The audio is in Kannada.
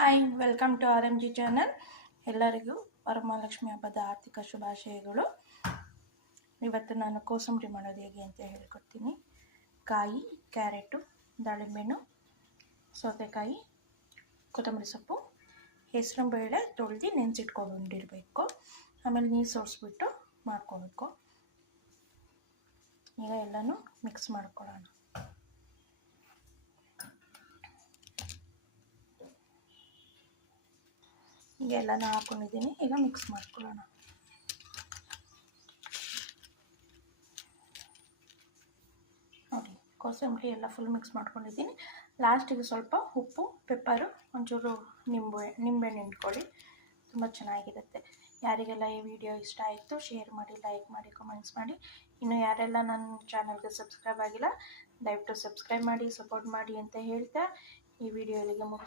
Hi, welcome to RMG channel. ಎಲ್ಲರಿಗೂ ವರಮಹಾಲಕ್ಷ್ಮಿ ಹಬ್ಬದ ಆರ್ಥಿಕ ಶುಭಾಶಯಗಳು. ಇವತ್ತು ನಾನು ಕೋಸಂಬರಿ ಮಾಡೋದು ಹೇಗೆ ಅಂತ ಹೇಳ್ಕೊಡ್ತೀನಿ. ಕಾಯಿ, ಕ್ಯಾರೆಟು, ದಾಳಿಂಬೆಹಣ್ಣು, ಸೌತೆಕಾಯಿ, ಕೊತ್ತಂಬರಿ ಸೊಪ್ಪು, ಹೆಸರುಬೇಳೆ ತೊಳೆದು ನೆನೆಸಿಟ್ಕೊಂಡಿರಬೇಕು. ಆಮೇಲೆ ನೀರು ಸೋರಿಸ್ಬಿಟ್ಟು ಮಾಡ್ಕೋಬೇಕು. ಈಗ ಎಲ್ಲನೂ ಮಿಕ್ಸ್ ಮಾಡ್ಕೊಳ್ಳೋಣ. ಈಗ ಎಲ್ಲನೂ ಹಾಕ್ಕೊಂಡಿದ್ದೀನಿ. ಈಗ ಮಿಕ್ಸ್ ಮಾಡ್ಕೊಳ್ಳೋಣ. ನೋಡಿ, ಕೋಸಂಬರಿ ಎಲ್ಲ ಫುಲ್ ಮಿಕ್ಸ್ ಮಾಡ್ಕೊಂಡಿದ್ದೀನಿ. ಲಾಸ್ಟಿಗೆ ಸ್ವಲ್ಪ ಉಪ್ಪು, ಪೆಪ್ಪರು, ಒಂಚೂರು ನಿಂಬೆಹಣ್ಣು ಹಿಂಡ್ಕೊಳ್ಳಿ. ತುಂಬ ಚೆನ್ನಾಗಿರುತ್ತೆ. ಯಾರಿಗೆಲ್ಲ ಈ ವಿಡಿಯೋ ಇಷ್ಟ ಆಯಿತು ಶೇರ್ ಮಾಡಿ, ಲೈಕ್ ಮಾಡಿ, ಕಮೆಂಟ್ಸ್ ಮಾಡಿ. ಇನ್ನು ಯಾರೆಲ್ಲ ನನ್ನ ಚಾನಲ್ಗೆ ಸಬ್ಸ್ಕ್ರೈಬ್ ಆಗಿಲ್ಲ ದಯವಿಟ್ಟು ಸಬ್ಸ್ಕ್ರೈಬ್ ಮಾಡಿ, ಸಪೋರ್ಟ್ ಮಾಡಿ ಅಂತ ಹೇಳ್ತಾ ಈ ವಿಡಿಯೋ ಇಲ್ಲಿಗೆ ಮುಗಿಸ್ತೀನಿ.